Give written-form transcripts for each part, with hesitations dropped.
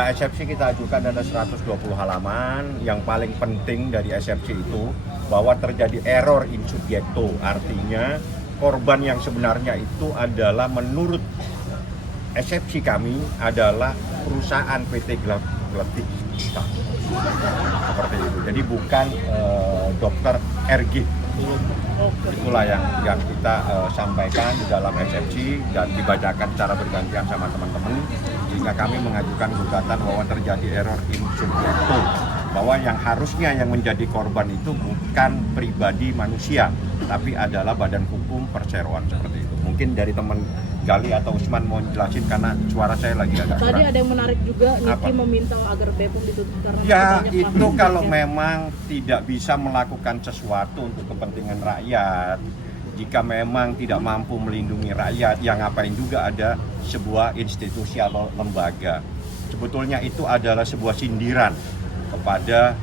Ya, eksepsi kita ajukan ada 120 halaman. Yang paling penting dari eksepsi itu bahwa terjadi error in subjecto. Artinya korban yang sebenarnya itu adalah menurut eksepsi kami adalah perusahaan PT Gletik seperti itu. Jadi bukan dokter RG. Itulah yang kita sampaikan di dalam eksepsi dan dibacakan secara bergantian sama teman-teman, sehingga kami mengajukan gugatan bahwa terjadi error in subjecto, bahwa yang harusnya yang menjadi korban itu bukan pribadi manusia, tapi adalah badan hukum perseroan seperti itu. Mungkin dari teman Gali atau Usman mau jelasin karena suara saya lagi agak Tadi kurang. ada yang menarik juga, Niki meminta agar Bepom ditutup karena Ya, banyak itu pelaku kalau yang- memang tidak bisa melakukan sesuatu untuk kepentingan rakyat, jika memang tidak mampu melindungi rakyat, yang ngapain juga ada sebuah institusi atau lembaga. Sebetulnya itu adalah sebuah sindiran kepada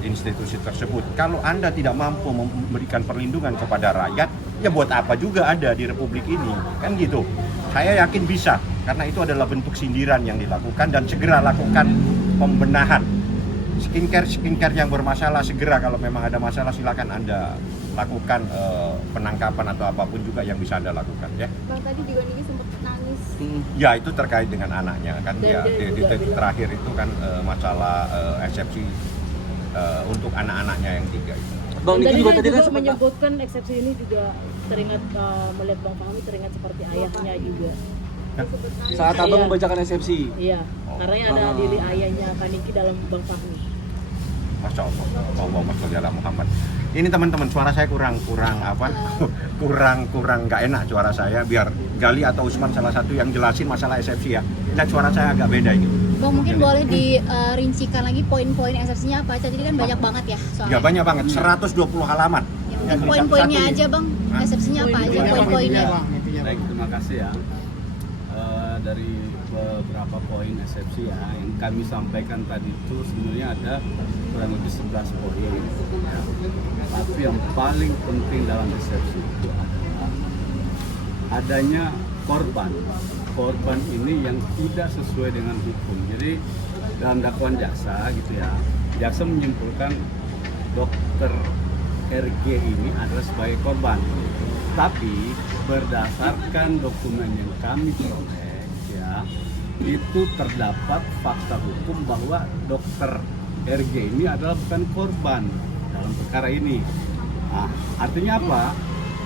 institusi tersebut. Kalau Anda tidak mampu memberikan perlindungan kepada rakyat, ya buat apa juga ada di Republik ini, kan gitu. Saya yakin bisa, karena itu adalah bentuk sindiran yang dilakukan, dan segera lakukan pembenahan. Skincare yang bermasalah segera, kalau memang ada masalah silakan Anda lakukan penangkapan atau apapun juga yang bisa Anda lakukan, ya. Bang, tadi juga Niki sempat nangis. Ya, itu terkait dengan anaknya kan. Dan Ya, dia di juga titik bilang- terakhir itu kan masalah eksepsi untuk anak-anaknya yang 3 itu. Bang Dan Niki tadi juga dia tadi kan juga sempat menyebutkan eksepsi ini juga teringat melihat Bang Fahmi teringat seperti ayahnya juga. saat abang Iya. membacakan eksepsi. Iya, karena ada diri ayahnya Kak Niki dalam Bang Fahmi. Masya Allah, Allahumma sholli ala Muhammad. Ini teman-teman, suara saya kurang apa? kurang nggak enak suara saya. Biar Gali atau Usman salah satu yang jelasin masalah eksepsi ya. Lihat suara saya agak beda ini. Bang, mungkin boleh dirincikan lagi poin-poin eksepsinya apa aja? Jadi kan banyak banget ya soalnya. Ya banyak banget, 120 halaman. Ya, mungkin poin-poinnya aja Bang, eksepsinya apa aja poin-poinnya? Baik, terima kasih ya. Dari beberapa poin eksepsi ya yang kami sampaikan tadi itu sebenarnya ada kurang lebih 11 poin ya. Tapi yang paling penting dalam eksepsi itu adalah adanya korban ini yang tidak sesuai dengan hukum. Jadi dalam dakwaan jaksa gitu ya, jaksa menyimpulkan dokter RG ini adalah sebagai korban, tapi berdasarkan dokumen yang kami peroleh ya, itu terdapat fakta hukum bahwa dokter RG ini adalah bukan korban dalam perkara ini. Nah, artinya apa?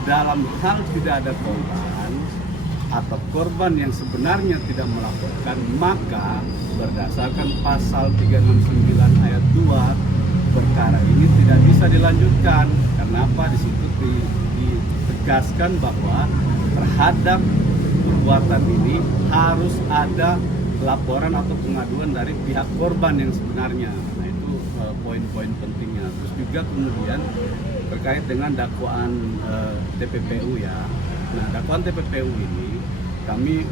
Dalam hal tidak ada korban atau korban yang sebenarnya tidak melaporkan, maka berdasarkan pasal 369 ayat 2 perkara ini tidak bisa dilanjutkan. Kenapa? Di situ ditegaskan bahwa terhadap perbuatan ini harus ada laporan atau pengaduan dari pihak korban yang sebenarnya. Nah, itu poin-poin pentingnya. Terus juga kemudian terkait dengan dakwaan TPPU ya. Nah, dakwaan TPPU ini kami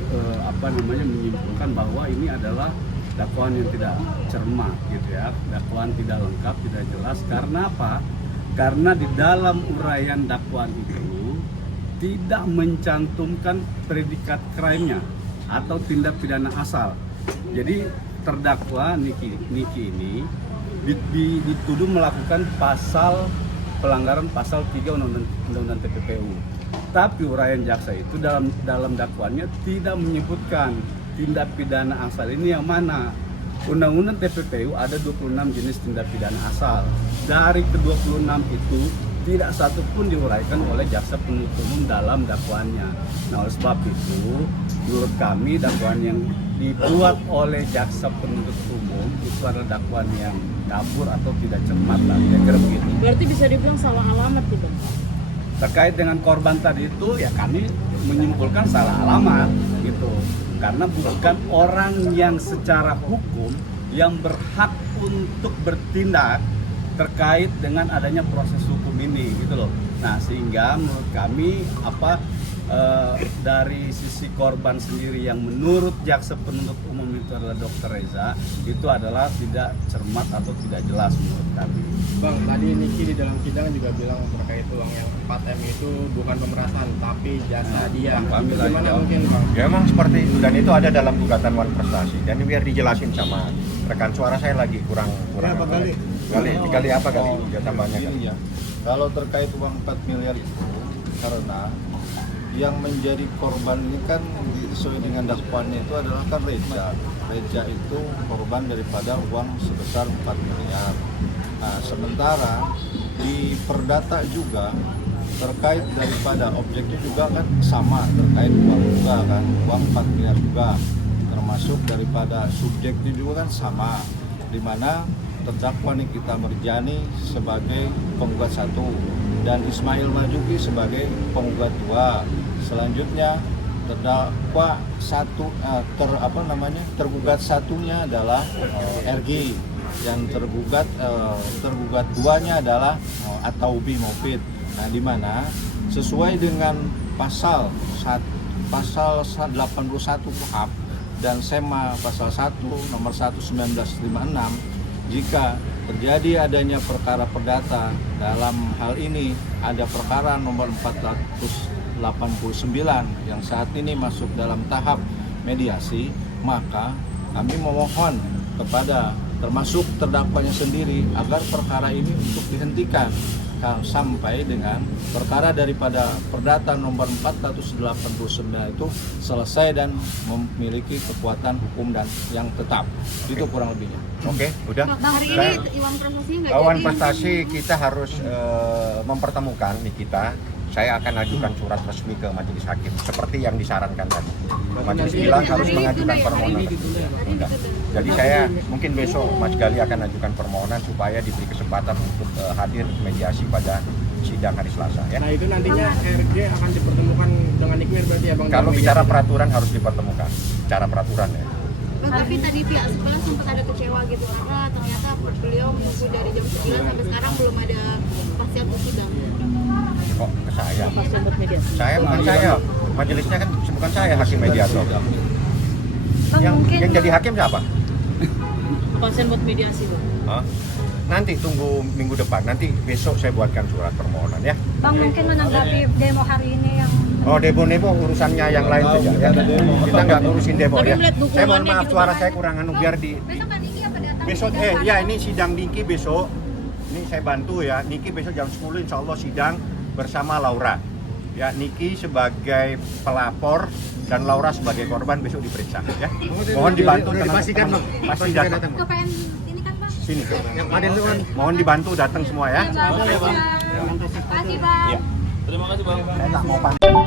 menyimpulkan bahwa ini adalah dakwaan yang tidak cermat gitu ya. Dakwaan tidak lengkap, tidak jelas. Karena apa? Karena di dalam uraian dakwaan itu tidak mencantumkan predikat crime-nya atau tindak pidana asal. Jadi terdakwa Niki ini dituduh melakukan pelanggaran pasal 3 Undang-Undang TPPU. Tapi uraian jaksa itu dalam dakwaannya tidak menyebutkan tindak pidana asal ini yang mana. Undang-Undang TPPU ada 26 jenis tindak pidana asal. Dari ke-26 itu tidak satu pun diuraikan oleh jaksa penuntut umum dalam dakwaannya. Nah, oleh sebab itu, menurut kami dakwaan yang dibuat oleh jaksa penuntut umum itu adalah dakwaan yang kabur atau tidak cermat lah, kira-kira begitu. Berarti bisa dibilang salah alamat gitu. Terkait dengan korban tadi itu, ya kami menyimpulkan salah alamat gitu. Karena bukan orang yang secara hukum yang berhak untuk bertindak terkait dengan adanya proses hukum ini gitu loh. Nah, sehingga menurut kami dari sisi korban sendiri yang menurut jaksa penuntut umum itu adalah Dr. Reza itu adalah tidak cermat atau tidak jelas menurut kami. Bang, tadi Niki di dalam sidang juga bilang terkait uang yang 4M itu bukan pemerasan tapi jasa dia. kami Itu lagi gimana jawab. mungkin Bang? Ya emang seperti itu, dan itu ada dalam gugatan Wan Prestasi, dan biar dijelasin sama rekan, suara saya lagi kurang dikali apa kali ya tambahnya kali. Iya. Kalau terkait uang 4 miliar itu, karena yang menjadi korban ini kan sesuai dengan dakwaannya itu adalah kan Reja. Reja itu korban daripada uang sebesar 4 miliar. Nah, sementara di perdata juga terkait daripada objeknya juga kan sama, terkait uang juga kan, uang 4 miliar juga, termasuk daripada subjeknya juga kan sama, di mana terdakwa Nikita Mirjani sebagai penggugat 1 dan Ismail Marzuki sebagai penggugat 2. Selanjutnya terdakwa tergugat satunya adalah RG, yang tergugat 2-nya adalah Ataubi Mofid. Nah, di mana sesuai dengan pasal 81 KUHP dan SEMA pasal 1 nomor 1 1956, jika terjadi adanya perkara perdata, dalam hal ini ada perkara nomor 489 yang saat ini masuk dalam tahap mediasi, maka kami memohon kepada termasuk terdakwanya sendiri agar perkara ini untuk dihentikan sampai dengan perkara daripada perdata nomor 489 itu selesai dan memiliki kekuatan hukum dan yang tetap. Itu kurang lebihnya. Oke, udah. Bang, hari Saya- ini Iwan prestasinya nggak Awan jadi. Prestasi kita harus mempertemukan Nikita. Saya akan ajukan surat resmi ke majelis hakim seperti yang disarankan tadi. Majelis bilang harus mengajukan permohonan. Tunda. Jadi saya mungkin besok Mas Gali akan ajukan permohonan supaya diberi kesempatan untuk hadir mediasi pada sidang hari Selasa ya. Nah, itu nantinya RG akan dipertemukan dengan Nikmir berarti ya Bang? Kalau dalam bicara mediasi? peraturan harus dipertemukan. Bicara peraturan ya. Bang, tapi tadi pihak sekolah sempat ada kecewa gitu karena ternyata beliau menunggu dari jam 9 sampai sekarang belum ada kepastian untuk sidang. Kok ke saya? Kepastian buat mediasi. Saya bukan saya. Majelisnya kan bukan saya hakim mediator. Bang, mungkin Yang jadi hakim siapa? Kepastian buat mediasi, Bang. Hah? Nanti tunggu minggu depan. Nanti besok saya buatkan surat permohonan ya. Bang mungkin menanggapi demo hari ini yang Oh, demo urusannya yang lain saja ya. Kita nggak ngurusin demo Tapi ya. melihat Saya mohon dukungannya maaf gitu, suara Bang. saya kurang biar di Besok kan Niki apa datang? besok ya ini sidang Niki besok. Ini saya bantu ya. Niki besok jam 10 insya Allah sidang bersama Laura. Ya, Niki sebagai pelapor dan Laura sebagai korban besok diperiksa ya. Mohon dibantu dipastikan, Bang. Pasti datang Ke PN ini kan Bang? sini. Yang ada itu kan. Mohon dibantu datang semua ya. Terima kasih Bang. Saya tak mau